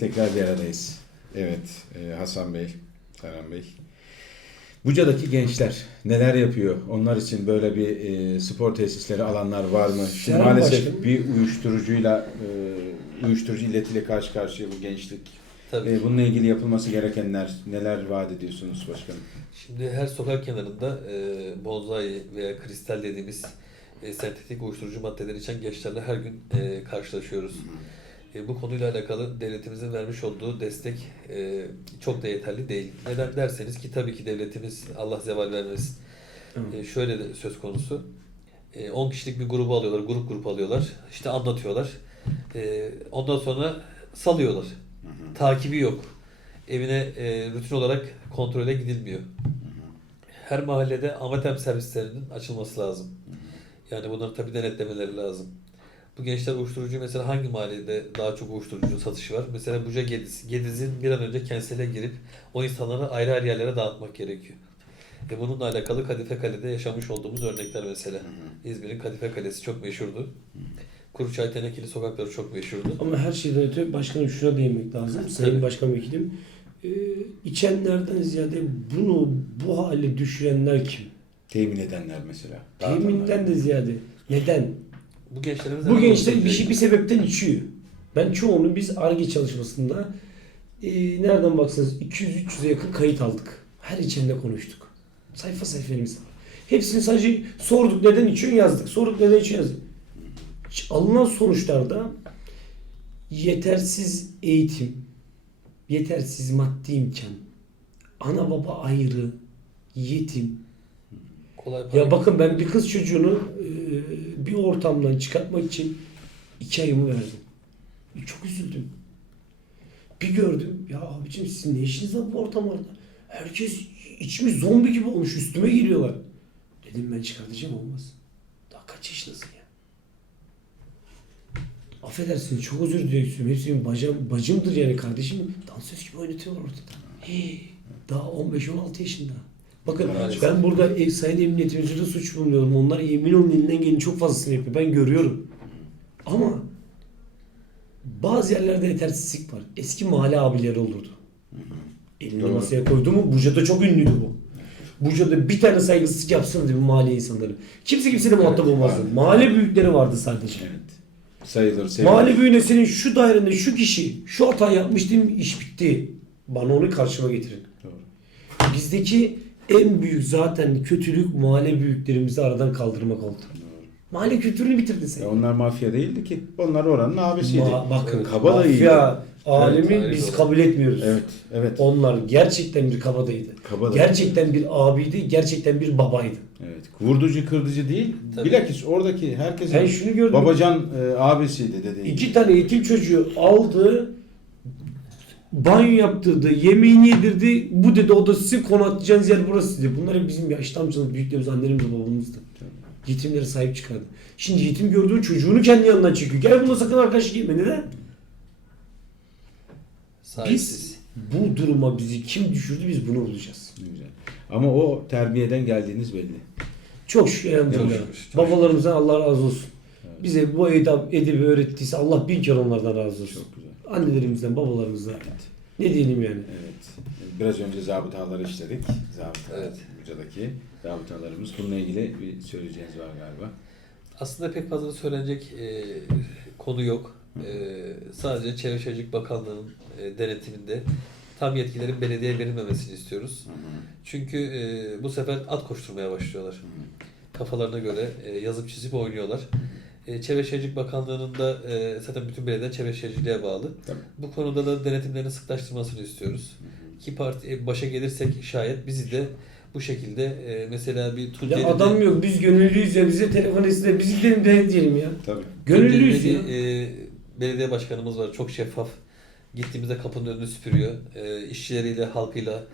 tekrar bir aradayız. Evet, e, Hasan Bey, Serhan Bey. Buca'daki gençler neler yapıyor? Onlar için böyle bir e, spor tesisleri alanlar var mı? Şimdi Serhan maalesef Başkanım. bir uyuşturucuyla, e, uyuşturucu illetiyle karşı karşıya bu gençlik. Tabii. E, bununla ilgili yapılması gerekenler neler vaat ediyorsunuz başkanım? Şimdi her sokak kenarında e, bonsai veya kristal dediğimiz e, sentetik uyuşturucu maddeleri içen gençlerle her gün e, karşılaşıyoruz. E, bu konuyla alakalı devletimizin vermiş olduğu destek e, çok da yeterli değil. Neden derseniz ki tabii ki devletimiz Allah zeval vermesin. E, şöyle de söz konusu. E, 10 kişilik bir grubu alıyorlar, grup grup alıyorlar. İşte anlatıyorlar. E, ondan sonra salıyorlar. Takibi yok. Evine e, rutin olarak kontrole gidilmiyor. Her mahallede amatem servislerinin açılması lazım. Yani bunların tabii denetlemeleri lazım. Bu gençler uyuşturucu mesela hangi mahallede daha çok uyuşturucu satışı var? Mesela Buca Gediz. Gediz'in bir an önce kensele girip o insanları ayrı ayrı yerlere dağıtmak gerekiyor. Ve bununla alakalı Kadife Kale'de yaşamış olduğumuz örnekler mesela. İzmir'in Kadife Kalesi çok meşhurdu. Kuruçay Tenekili sokakları çok meşhurdu. Ama her şeyden öte başkanım şuna değinmek lazım. Sayın. Başkan Vekilim. Ee, içenlerden ziyade bunu bu hale düşürenler kim? Temin edenler mesela. Teminden de ziyade. Neden? Bu gençlerimiz Bu gençler bir şey bir sebepten içiyor. Ben çoğunu biz ARGE çalışmasında e, nereden baksanız 200-300'e yakın kayıt aldık. Her içende konuştuk. Sayfa sayfa elimizde. Hepsini sadece sorduk neden içiyorsun yazdık. Sorduk neden içiyorsun yazdık. Alınan sonuçlarda yetersiz eğitim, yetersiz maddi imkan, ana baba ayrı, yetim, Kolay ya bakın ben bir kız çocuğunu e, bir ortamdan çıkartmak için iki ayımı verdim. Çok üzüldüm. Bir gördüm. Ya abicim sizin ne işiniz var bu ortamlarda? Herkes içmiş zombi gibi olmuş. Üstüme geliyorlar. Dedim ben çıkartacağım olmaz. Daha kaç yaşındasın ya? Affedersin çok özür diliyorum. Hepsi bacım, bacımdır yani kardeşim. Dansöz gibi oynatıyorlar ortada. Hey, daha 15-16 yaşında. Bakın Maalesef. ben burada ev, sayın emniyetimizde de suç bulmuyorum. Onlar emin olun elinden geleni çok fazlasını yapıyor. Ben görüyorum. Ama bazı yerlerde yetersizlik var. Eski mahalle abileri olurdu. Elini Doğru. masaya koydu mu Buca'da çok ünlüydü bu. Buca'da bir tane saygısızlık yapsın bu mahalle insanları. Kimse kimseyle muhatap Evet, olmazdı. Mahalle büyükleri vardı sadece. Evet. Sayılır, sevilir. Mahalle büyüğüne senin şu dairende şu kişi şu hata yapmış değil mi? İş bitti. Bana onu karşıma getirin. Doğru. Bizdeki en büyük zaten kötülük mahalle büyüklerimizi aradan kaldırmak oldu. Mahalle kültürünü bitirdin sen. Ya onlar mafya değildi ki. Onlar oranın abisiydi. Ma- bakın Kabadayıydı. mafya alemi Evet, biz kabul etmiyoruz. Evet, evet. Onlar gerçekten bir kabadayıydı. Kabadayı. Gerçekten bir abiydi, gerçekten bir babaydı. Evet. Vurducu kırdıcı değil. Tabii. Bilakis oradaki herkesin Ben şunu gördüm. babacan e, abisiydi dediğin. İki tane yetim çocuğu aldı, banyo yaptırdı, yemeğini yedirdi. Bu dedi o da sizin konaklayacağınız yer burası dedi. Bunlar hep bizim yaşlı amcalarımız, büyüklerimiz, annelerimiz, babamızdı. Yetimlere sahip çıkardı. Şimdi yetim gördüğü çocuğunu kendi yanından çekiyor. Gel buna sakın arkadaşlık etme. Neden? sahipsiz. Bu duruma bizi kim düşürdü biz bunu bulacağız. Güzel. Ama o terbiyeden geldiğiniz belli. Çok şükür elhamdülillah. Babalarımızdan Allah razı olsun. Bize bu edep, edebi öğrettiyse Allah bin kere onlardan razı olsun. Çok güzel. Annelerimizden, babalarımızdan. Ne diyelim yani. Evet. Biraz önce zabıtaları işledik. Zabıta, Evet. Buca'daki zabıtalarımız. Bununla ilgili bir söyleyeceğiniz var galiba. Aslında pek fazla söylenecek e, konu yok. E, sadece Çevre Şehircilik Bakanlığı'nın e, denetiminde tam yetkilerin belediyeye verilmemesini istiyoruz. Çünkü e, bu sefer at koşturmaya başlıyorlar. Kafalarına göre e, yazıp çizip oynuyorlar. E, Çevre Şehircilik Bakanlığı'nın da e, zaten bütün belediyeler Çevre Şehirciliğe bağlı. Tabii. Bu konuda da denetimlerini sıklaştırmasını istiyoruz. İki parti e, başa gelirsek şayet bizi de bu şekilde e, mesela bir Ya Tunceli'de adam yok biz gönüllüyüz ya bize telefon etse biz gidelim de diyelim ya. Tabii. Gönüllüyüz ya. E, belediye başkanımız var çok şeffaf. Gittiğimizde kapının önünü süpürüyor. E, işçileriyle, halkıyla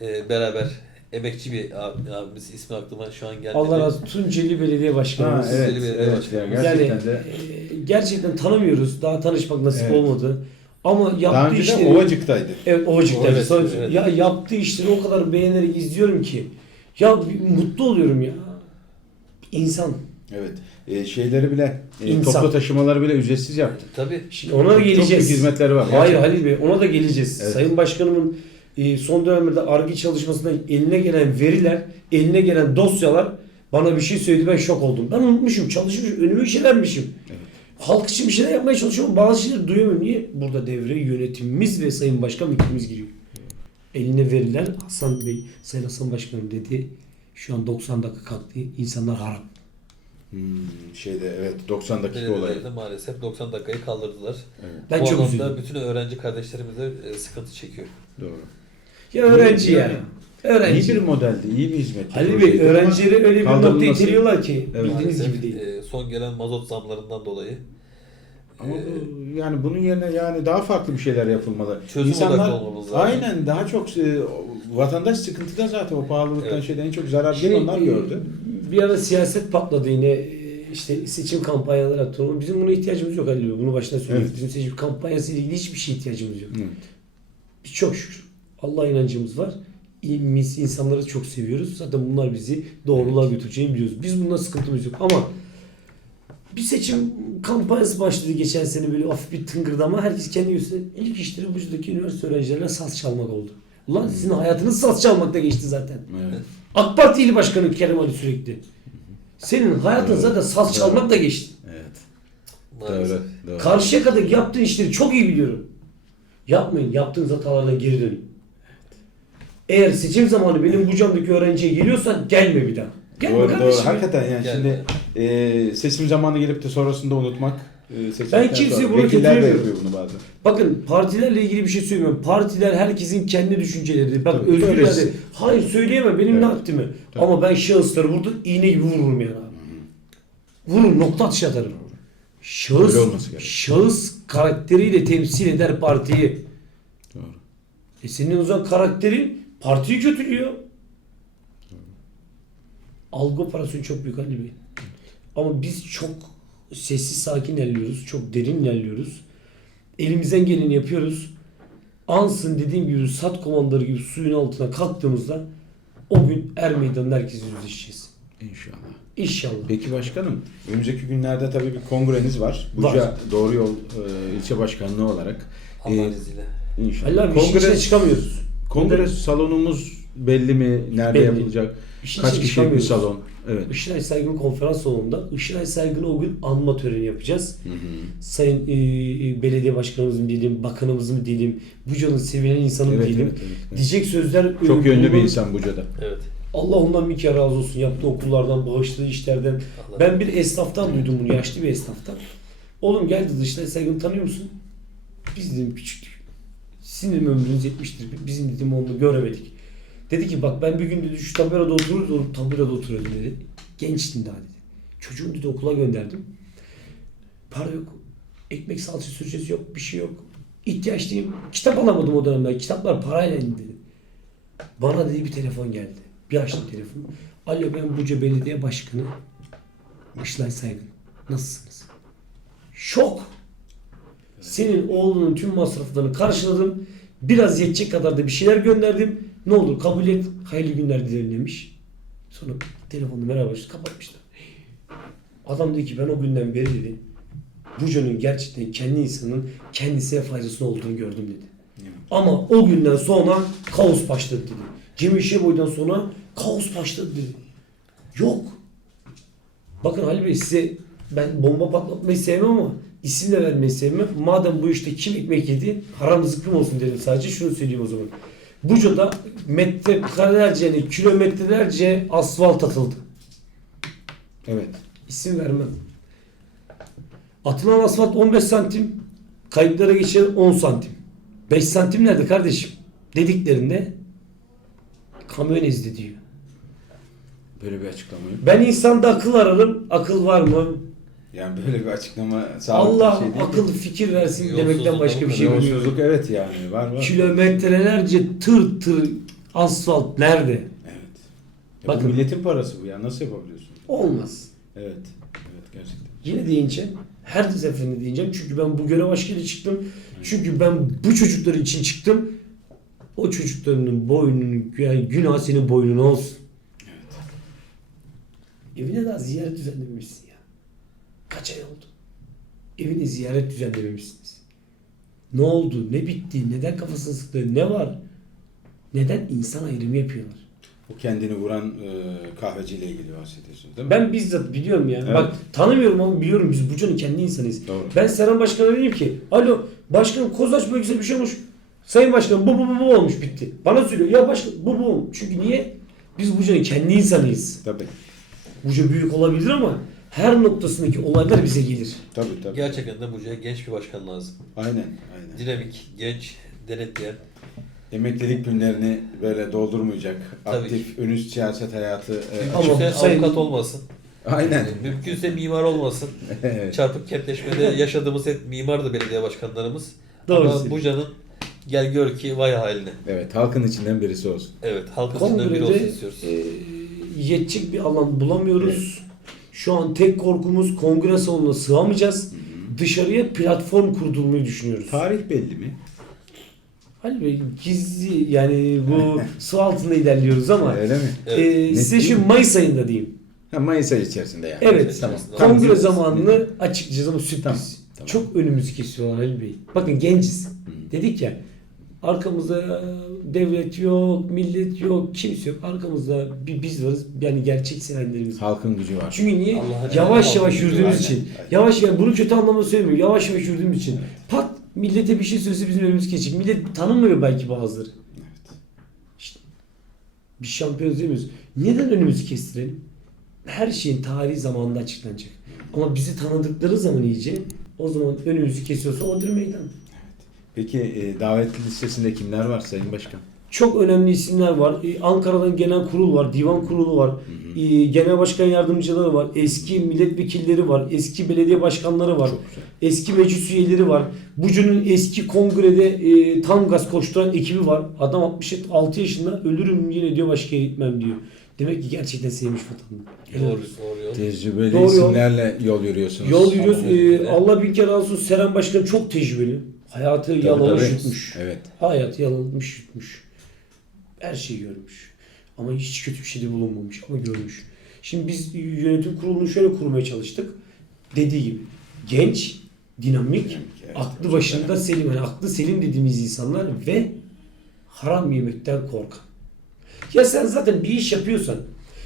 e, beraber emekçi bir abi- abimiz ismi aklıma şu an gelmedi. Allah razı olsun. Tunceli Belediye Ha, Başkanımız. evet, Belediye evet. Başkanı. Ya, Yani gerçekten de. e, gerçekten tanımıyoruz. Daha tanışmak nasip Evet. olmadı. Ama Daha yaptığı önce de işleri... Ovacık'taydı. Evet Ovacık'ta. Evet, Sonra- evet. Ya yaptığı işleri o kadar beğenerek izliyorum ki. Ya bir mutlu oluyorum ya. İnsan. Evet. E, şeyleri bile e, İnsan. toplu taşımaları bile ücretsiz yaptı. Tabii. Şimdi ona da Çok geleceğiz. büyük hizmetleri var. Hayır Gerçekten. Halil Bey ona da geleceğiz. Evet. Sayın Başkanımın e, son dönemde ARGE çalışmasında eline gelen veriler, eline gelen dosyalar bana bir şey söyledi ben şok oldum. Ben unutmuşum, çalışmışım, önüme bir vermişim. Evet. Halk için bir şeyler yapmaya çalışıyorum. Bazı şeyleri duyamıyorum. Niye? Burada devreye yönetimimiz ve Sayın Başkan vekilimiz giriyor. Eline verilen Hasan Bey, Sayın Hasan Başkanım dedi. Şu an 90 dakika kalktı. İnsanlar harap. Hmm, şeyde evet 90 dakika olayı. Maalesef 90 dakikayı kaldırdılar. Evet, Ben Bu çok anlamda üzüldüm. bütün öğrenci kardeşlerimiz de e, sıkıntı çekiyor. doğru. Ya öğrenci Yani-. Öğrenci. İyi bir modeldi, iyi bir hizmet. Ali Bey öğrencileri öyle bir noktaya iteliyorlar ki Evet. bildiğiniz gibi değil. e, son gelen mazot zamlarından dolayı Ama e, yani bunun yerine yani daha farklı bir şeyler yapılmalı. Çözüm İnsanlar odaklı olmamız lazım. aynen daha çok e, vatandaş sıkıntıda zaten o pahalılıktan Evet. şeyden en çok zarar Şey, gören onlar gördü. Bir ara siyaset patladı yine işte seçim kampanyaları atıyor. Bizim buna ihtiyacımız yok Ali Bey. Bunu baştan söyleyeyim. Evet. Bizim seçim kampanyası ile ilgili hiçbir şeye ihtiyacımız yok. Evet. Çok şükür Allah inancımız var. İyimiz, insanları çok seviyoruz. Zaten bunlar bizi doğruluğa götüreceğini biliyoruz. Biz bundan sıkıntımız yok ama bir seçim kampanyası başladı geçen sene böyle hafif bir tıngırdama. Herkes kendi gösterdi. İlk işleri buradaki üniversite öğrencilerine saz çalmak oldu. Ulan sizin hayatınız saz çalmakta geçti zaten. Evet. AK Parti ili başkanı Kerem Ali sürekli. Senin hayatın Evet. zaten saz çalmakla geçti. Evet. maalesef. Doğru. Doğru. Karşıya kadar yaptığın işleri çok iyi biliyorum. Yapmayın. Yaptığınız hatalardan geri dönün. Eğer seçim zamanı benim bu camdaki öğrenciye geliyorsan gelme bir daha. Gelme Doğru, kardeşim. doğru. Hakikaten yani Yani- şimdi e, seçim zamanı gelip de sonrasında unutmak. E, seçimden Ben kimseyi sonra. buna Vekiller de kötülemiyorum. yapıyor bunu bazen. Bakın partilerle ilgili bir şey söylemiyorum. Partiler herkesin kendi düşünceleri. Bak Tabii, öylesi. Hayır söyleyemem. Benim ne Evet. haddime. Tabii. Ama ben şahısları burada iğne gibi vururum yani abi. Vururum. Nokta atışı atarım. Şahıs, Öyle olması gerekiyor. şahıs karakteriyle temsil eder partiyi. Doğru. E senin o zaman karakterin partiyi kötülüyor. Algı operasyonu çok büyük Ali Bey. Ama biz çok sessiz sakin ilerliyoruz. Çok derin ilerliyoruz. Elimizden geleni yapıyoruz. Ansın dediğim gibi sat komandoları gibi suyun altına kalktığımızda o gün er meydanında herkes yüzleşeceğiz. İnşallah. İnşallah. Peki başkanım, önümüzdeki günlerde tabii bir kongreniz var. Buca Var. Doğru Yol e, ilçe başkanlığı olarak. Allah'ın E, izniyle. İnşallah. İşin içine Kongre, çıkamıyoruz. Kongre salonumuz belli mi? Nerede Belli. yapılacak? İşin Kaç içine kişilik bir çıkamıyoruz. salon? Evet. Işılay Saygın konferans salonunda Işılay Saygın'ı o gün anma töreni yapacağız. Hı hı. Sayın e, e, belediye başkanımız mı diyelim, bakanımız mı diyelim, Buca'nın sevilen insanı mı Evet, diyelim. evet, evet, evet. Diyecek sözler Çok yönlü bir bunun- insan Buca'da. Evet. Allah ondan bir kere razı olsun. Yaptığı okullardan, bağışladığı işlerden. Allah Ben bir esnaftan duydum bunu, yaşlı bir esnaftan. Oğlum geldi Işılay Saygın'ı tanıyor musun? Biz dedim küçüktük. Sizin ömrünüz yetmiştir. Bizim dedim onu göremedik. Dedi ki bak ben bir gün dedi şu tabelada oturuyordum, tabelada oturuyordum dedi. Gençtim daha dedi. Çocuğumu dedi okula gönderdim. Para yok. Ekmek salça süreceğiz yok. Bir şey yok. İhtiyaçlıyım. Kitap alamadım o dönemler. Kitaplar parayla indi dedi. Bana dedi bir telefon geldi. Bir açtım telefonu. Alo ben Buca Belediye Başkanı. Işılay Saygın. Nasılsınız? Şok. Senin oğlunun tüm masraflarını karşıladım. Biraz yetecek kadar da bir şeyler gönderdim. Ne olur kabul et. Hayırlı günler dilerim demiş. Sonra telefonda merhaba kapatmışlar. Adam dedi ki ben o günden beri dedi Buca'nın gerçekten kendi insanın kendisine faydasının olduğunu gördüm dedi. Ama o günden sonra kaos başladı dedi. Cemil Şeboy'dan sonra kaos başladı dedi. Yok. Bakın Ali Bey size ben bomba patlatmayı sevmem ama isim de vermeyi sevmem. Madem bu işte kim ekmek yedi haram zıkkım olsun dedim sadece şunu söyleyeyim o zaman. Buca'da metrekarelerce yani kilometrelerce asfalt atıldı. Evet. İsim vermem. Atılan asfalt 15 santim, kayıtlara geçen 10 santim. 5 santim nerede kardeşim? Dediklerinde kamyon ezdi diyor. Böyle bir açıklama yok. Ben insanda akıl ararım. Akıl var mı? Yani böyle bir açıklama sağlıklı Allah bir şey değil. akıl fikir versin Yolsuzluk demekten başka bir şey bilmiyorum. Yolsuzluk evet yani var var. Kilometrelerce tır tır asfalt nerede? Evet. Ya Bakın. Bu milletin parası bu ya nasıl yapabiliyorsun? Olmaz. Evet. Evet gerçekten. Yine deyince her seferinde diyeceğim çünkü ben bu görev aşkıyla çıktım. Çünkü ben bu çocuklar için çıktım. O çocuklarının boynunun yani günah senin boynuna olsun. Evine daha ziyaret düzenlememişsin. Kaç ay oldu? Evine ziyaret düzenlememişsiniz. Ne oldu? Ne bitti? Neden kafasını sıktı? Ne var? Neden insan ayrımı yapıyorlar? Bu kendini vuran e, kahveciyle ilgili bahsediyorsunuz değil mi? Ben bizzat biliyorum ya. Evet. Bak tanımıyorum ama biliyorum biz Buca'nın kendi insanıyız. Doğru. Ben Serhan Başkan'a dedim ki alo başkanım Kozaç bölgesinde bir şey olmuş. Sayın Başkanım bu bu bu bu olmuş bitti. Bana söylüyor ya başkan bu bu olmuş. Çünkü niye? Biz Buca'nın kendi insanıyız. Tabii. Buca büyük olabilir ama her noktasındaki olaylar bize gelir. Tabii tabii. Gerçekten de Buca'ya genç bir başkan lazım. Aynen. Aynen. Dinamik, genç, denetleyen. Emeklilik günlerini böyle doldurmayacak. Tabii Aktif, önüz siyaset hayatı. e, Ama Mümkünse sayın- avukat olmasın. Aynen. Mümkünse mimar olmasın. Evet. Çarpık kentleşmede yaşadığımız hep mimardı belediye başkanlarımız. Doğru Ama. Buca'nın gel gör ki vay haline. evet. Halkın içinden birisi olsun. Evet, halkın içinden biri olsun Kongrede istiyoruz. e, yetecek bir alan bulamıyoruz. Şu an tek korkumuz kongre salonuna sığamayacağız. Dışarıya platform kurdurmayı düşünüyoruz. Tarih belli mi? Halil Bey gizli yani bu su altında ilerliyoruz ama Öyle mi? E, Net size değil şu mi? Mayıs ayında diyeyim. Ha, Mayıs ayı içerisinde yani. Evet. Tamam. Tamam. Kongre zamanını açıklayacağız ama sürpriz. Tamam. Çok önümüzü kesiyorlar Halil Bey. Bakın genciz. Dedik ya arkamızda devlet yok, millet yok, kimse yok. Arkamızda bir biz varız. Yani gerçek sevenlerimiz. Halkın gücü var. Çünkü niye? Allah'a yavaş yavaş yürüdüğümüz için. aynen. Yavaş yani bunu kötü anlamda söylemiyorum. Yavaş yavaş yürüdüğümüz için. Pat millete bir şey söylese bizim önümüz geçecek. Millet tanımıyor belki bazıları. İşte bir şampiyon demiyoruz. Neden önümüzü kestirelim? Her şeyin tarihi zamanında açıklanacak. Ama bizi tanıdıkları zaman iyice o zaman önümüzü kesiyorsa odur meydan. Peki e, davetli listesinde kimler var Sayın Başkan? Çok önemli isimler var. Ee, Ankara'dan genel kurul var, divan kurulu var, ee, genel başkan yardımcıları var, eski milletvekilleri var, eski belediye başkanları var, Çok güzel. eski meclis üyeleri var. Bucu'nun eski kongrede e, tam gaz koşturan ekibi var. Adam 66 yaşında ölürüm yine diyor başka yere gitmem diyor. Demek ki gerçekten sevmiş vatanını. Helal Doğru, olsun. doğru yol. Tecrübeli Doğru yol. isimlerle yol yürüyorsunuz. Yol yürüyoruz. Ee. Allah bin kere razı olsun. Seren Başkan çok tecrübeli. Hayatı Tabii, yalamış tabii. yutmuş. Evet. Hayatı yalamış yutmuş. Her şeyi görmüş. Ama hiç kötü bir şey de bulunmamış ama görmüş. Şimdi biz yönetim kurulunu şöyle kurmaya çalıştık. Dediği gibi genç, dinamik, Dinamik, evet. aklı başında önemli. selim, yani aklı selim dediğimiz insanlar ve haram yemekten korkan. Ya sen zaten bir iş yapıyorsan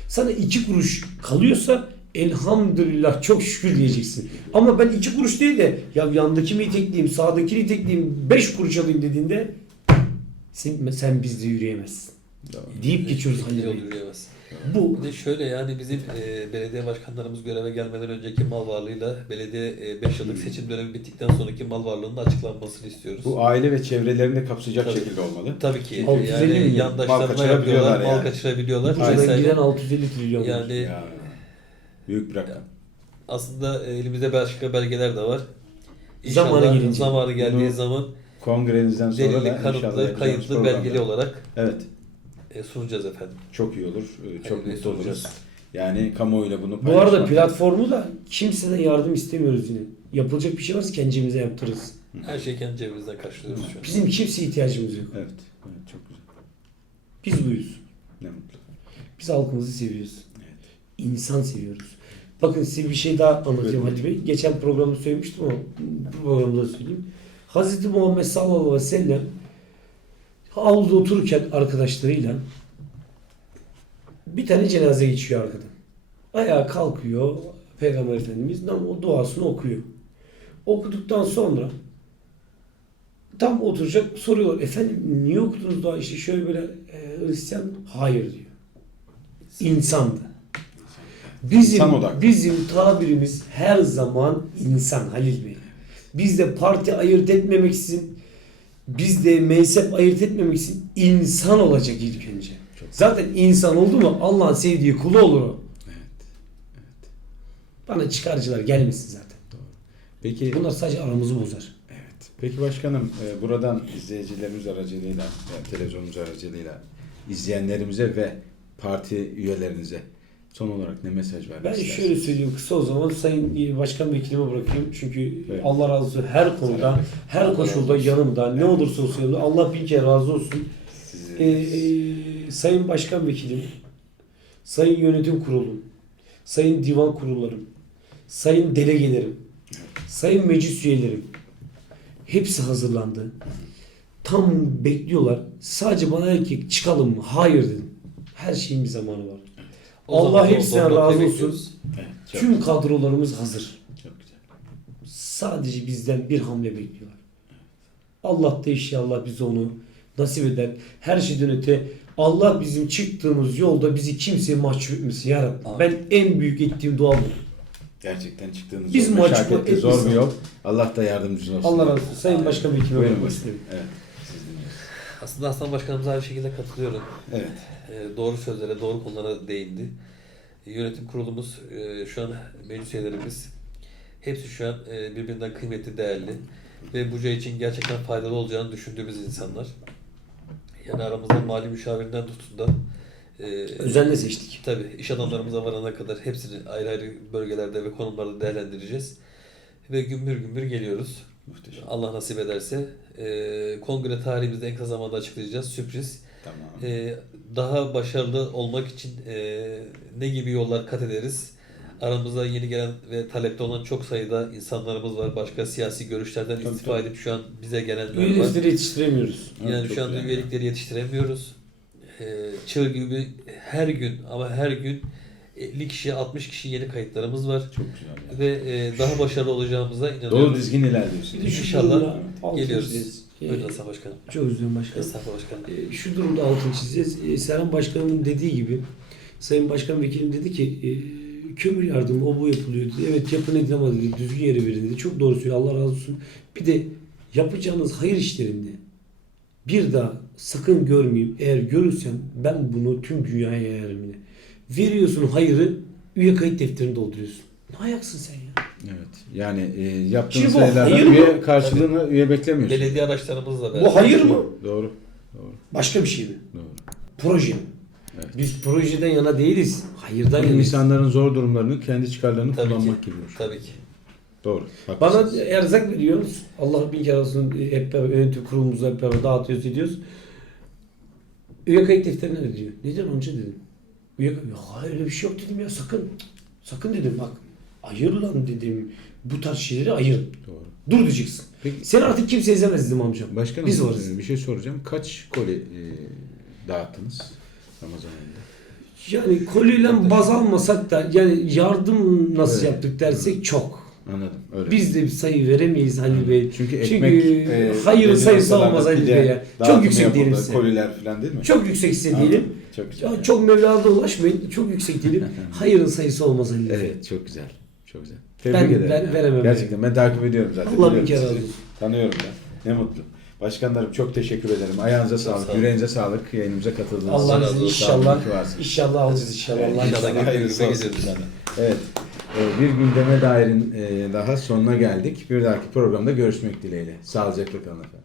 sana iki kuruş kalıyorsa elhamdülillah çok şükür diyeceksin. Ama ben iki kuruş değil de ya yandakini itekleyeyim, sağdakini itekleyeyim, beş kuruş alayım dediğinde sen, sen bizde yürüyemezsin. Doğru. Deyip geçiyoruz Halil Bey. yürüyemez. Bu Bir de şöyle yani bizim e, belediye başkanlarımız göreve gelmeden önceki mal varlığıyla belediye 5 yıllık seçim dönemi bittikten sonraki mal varlığının açıklanmasını istiyoruz. Bu aile ve çevrelerini de kapsayacak Tabii. şekilde olmalı. Tabii ki 650 yani. Mal yandaşlarına kaçırabiliyorlar yapıyorlar, mal yani. kaçırabiliyorlar. Buca'dan giden 650 trilyon. Yani Ya, büyük bir rakam. aslında e, elimizde başka belgeler de var. Zamanı gelince. Zamanı geldiği Bunu zaman Kongrenizden sonra da delilli, inşallah kanıtlı, kayıtlı, belgeli olarak Evet. e, sunacağız efendim. Çok iyi olur. Ee, Çok Hayırlı mutlu oluruz. olacağız. Yani kamuoyuyla bunu Bu arada platformu da kimseden yardım istemiyoruz yine. Yapılacak bir şey varsa kendimize yaptırırız. Her şeyi kendi cebimizden karşılıyoruz şu an. Bizim kimseye ihtiyacımız yok. Evet. evet. Çok güzel. Biz buyuz. Ne mutlu. Biz halkımızı seviyoruz. İnsan seviyoruz. Bakın size bir şey daha anlatayım. Hadi Bey. Geçen programda söylemiştim ama bu programda da söyleyeyim. Hazreti Muhammed sallallahu aleyhi ve sellem avluda otururken arkadaşlarıyla bir tane cenaze geçiyor arkadan. Ayağa kalkıyor Peygamber Efendimiz nam- o duasını okuyor. Okuduktan sonra tam oturacak soruyorlar. Efendim niye okudunuz dua işte şöyle böyle e, Hristiyan? Hayır diyor. İnsandı. Bizim, İnsan odaklı. bizim tabirimiz her zaman insan Halil Bey. Biz de parti ayırt etmemeksin, biz de mezhep ayırt etmemeksin insan olacak ilk önce. Zaten insan oldu mu Allah'ın sevdiği kulu olur o. Evet. Bana çıkarcılar gelmesin zaten. Peki Bunlar sadece aramızı bozar. Evet. Peki başkanım e, buradan izleyicilerimiz aracılığıyla, yani televizyonumuz aracılığıyla izleyenlerimize ve parti üyelerinize son olarak ne mesaj vermek Ben istersiniz? şöyle söyleyeyim kısa o zaman Sayın Başkan Vekilime bırakayım. Çünkü Evet. Allah razı olsun her konuda, Selam. her Allah koşulda olsun. yanımda. Ne olursa olsun yanımda. Allah bin kere razı olsun. Sizi- Ee, e, Sayın Başkan Vekilim, Sayın Yönetim Kurulu, sayın divan kurullarım, sayın delegelerim, sayın meclis üyelerim hepsi hazırlandı. Tam bekliyorlar. Sadece bana dedi ki çıkalım mı? Hayır dedim. Her şeyin bir zamanı var. O Allah zaman zorlukla razı olsun. Evet, çok, Tüm kadrolarımız hazır. çok güzel. Sadece bizden bir hamle bekliyorlar. Allah da inşallah bize onu nasip eder. Her şeyden öte Allah bizim çıktığımız yolda bizi kimseye mahcup etmesin ya Rabbi. Amin. Ben en büyük ettiğim dua bu. Gerçekten çıktığınız Biz yol maçı meşakkatli, zor bir yol. Allah da yardımcınız olsun. Allah razı olsun. Sayın Başkan Vekilime Buyurun bakmak başkanım. Evet. Aslında Aslan Başkanımıza aynı şekilde katılıyorum. Evet. E, doğru sözlere, doğru konulara değindi. E, Yönetim kurulumuz, e, şu an meclis üyelerimiz hepsi şu an e, birbirinden kıymetli, değerli ve Buca için gerçekten faydalı olacağını düşündüğümüz insanlar. Yani aramızda mali müşavirinden tutun da e, Özenle seçtik. Tabii iş adamlarımıza varana kadar hepsini ayrı ayrı bölgelerde ve konumlarda değerlendireceğiz. Ve gümbür gümbür geliyoruz. Muhteşem. Allah nasip ederse. E, kongre tarihimizde en kısa zamanda açıklayacağız. Sürpriz. Tamam. E, daha başarılı olmak için e, ne gibi yollar kat ederiz? Aramızda yeni gelen ve talepte olan çok sayıda insanlarımız var. Başka siyasi görüşlerden Tabii, istifa tabii. edip şu an bize gelenler var. Üyelikleri yetiştiremiyoruz. Yani Evet, şu anda güzel. üyelikleri yetiştiremiyoruz. Ee, çığ gibi her gün ama her gün 50 kişi 60 kişi yeni kayıtlarımız var. Çok güzel. ya. Ve e, daha başarılı olacağımıza Doğru inanıyorum. dizgin ilerliyorsun. İnşallah geliyoruz. çizeceğiz. Buyurun Hasan Başkanım. Çok üzüldüm başkanım. Estağfurullah Başkanım. Ee, şu durumda altını çizeceğiz. Ee, Serhan Başkanımın dediği gibi Sayın Başkan Vekilim dedi ki e, kömür yardımı o bu yapılıyor dedi. Evet yapın edin ama dedi düzgün yere verin dedi. Çok doğru söylüyor Allah razı olsun. Bir de yapacağınız hayır işlerinde bir daha sakın görmeyeyim. Eğer görürsem ben bunu tüm dünyaya yayarım yine. Veriyorsun hayırı üye kayıt defterini dolduruyorsun. Ne ayaksın sen ya? Evet. Yani e, yaptığın Şimdi bu sayılardan hayır mı? üye karşılığını üye beklemiyorsun. Belediye araçlarımızla beraber. Bu hayır mı? Doğru. Doğru. Başka bir şey mi? Doğru. Proje. Evet. Biz projeden yana değiliz. Hayırdan Tabii yanayız. insanların zor durumlarını kendi çıkarlarını Tabii kullanmak ki. gibi. bir şey. Tabii ki. Doğru. Bana Haklısınız. erzak veriyorsunuz. Allah bin kere olsun hep beraber yönetim kurulumuzla hep beraber dağıtıyoruz ediyoruz. Üye kayıt defterine ne diyor? Neden onca dedim. Ya hayır öyle bir şey yok dedim ya sakın. Sakın dedim bak. Ayır lan dedim. Bu tarz şeyleri ayır. Doğru. Dur diyeceksin. Peki Seni artık kimse ezemez dedim amcam. başkanım Biz varız. e, bir şey soracağım. Kaç koli e, dağıttınız Ramazan ayında? Yani koliyle baz almasak da yani yardım nasıl Evet. yaptık dersek çok. Anladım. Öyle. Biz de bir sayı veremeyiz Halil Bey. çünkü Çünkü ekmek e, hayırın belli sayısı olmaz Halil Bey ya. Çok yüksek diyelim size. Koliler falan değil mi? Çok yüksekse Anladım. diyelim. Çok güzel. Çok Mevla'da ulaşmayın. Çok yüksek diyelim. Hayırın sayısı olmaz Halil Bey. Evet çok güzel. Çok güzel. Tebrik Ben- ederim. ben ya. veremem Gerçekten ben takip ediyorum zaten. Allah Biliyorum kere olsun. Tanıyorum ben. Ne mutlu. Başkanlarım çok teşekkür ederim. Ayağınıza sağlık, sağ yüreğinize sağlık. Yayınımıza katıldığınız Allah razı olsun. inşallah inşallah alacağız inşallah. Allah inşallah. inşallah. Evet. e, Bir gündeme dairin e, daha sonuna geldik. Bir dahaki programda görüşmek dileğiyle. Sağlıcakla kalın efendim.